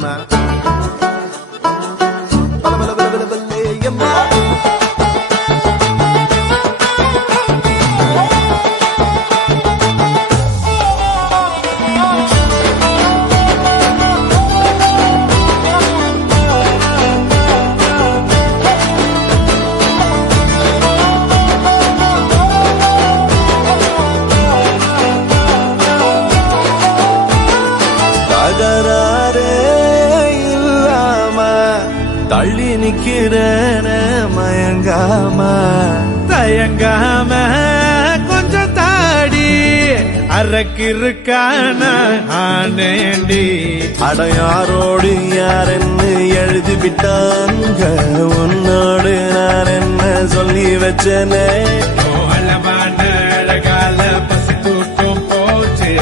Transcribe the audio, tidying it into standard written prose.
எம்மா பல பல பல பல பல்லே எம்மா தகராறே இல்லாம தள்ளி நிக்கிறேன மயங்காம தயங்காம கொஞ்சம் தாடி அரக்கிருக்கான ஆனேண்டி அடையாரோடு யாரென்னு எழுதி விட்டாங்க உன்னோடு நான் என்ன சொல்லி வச்சனே அழகால பசி கூட்டம் போச்சு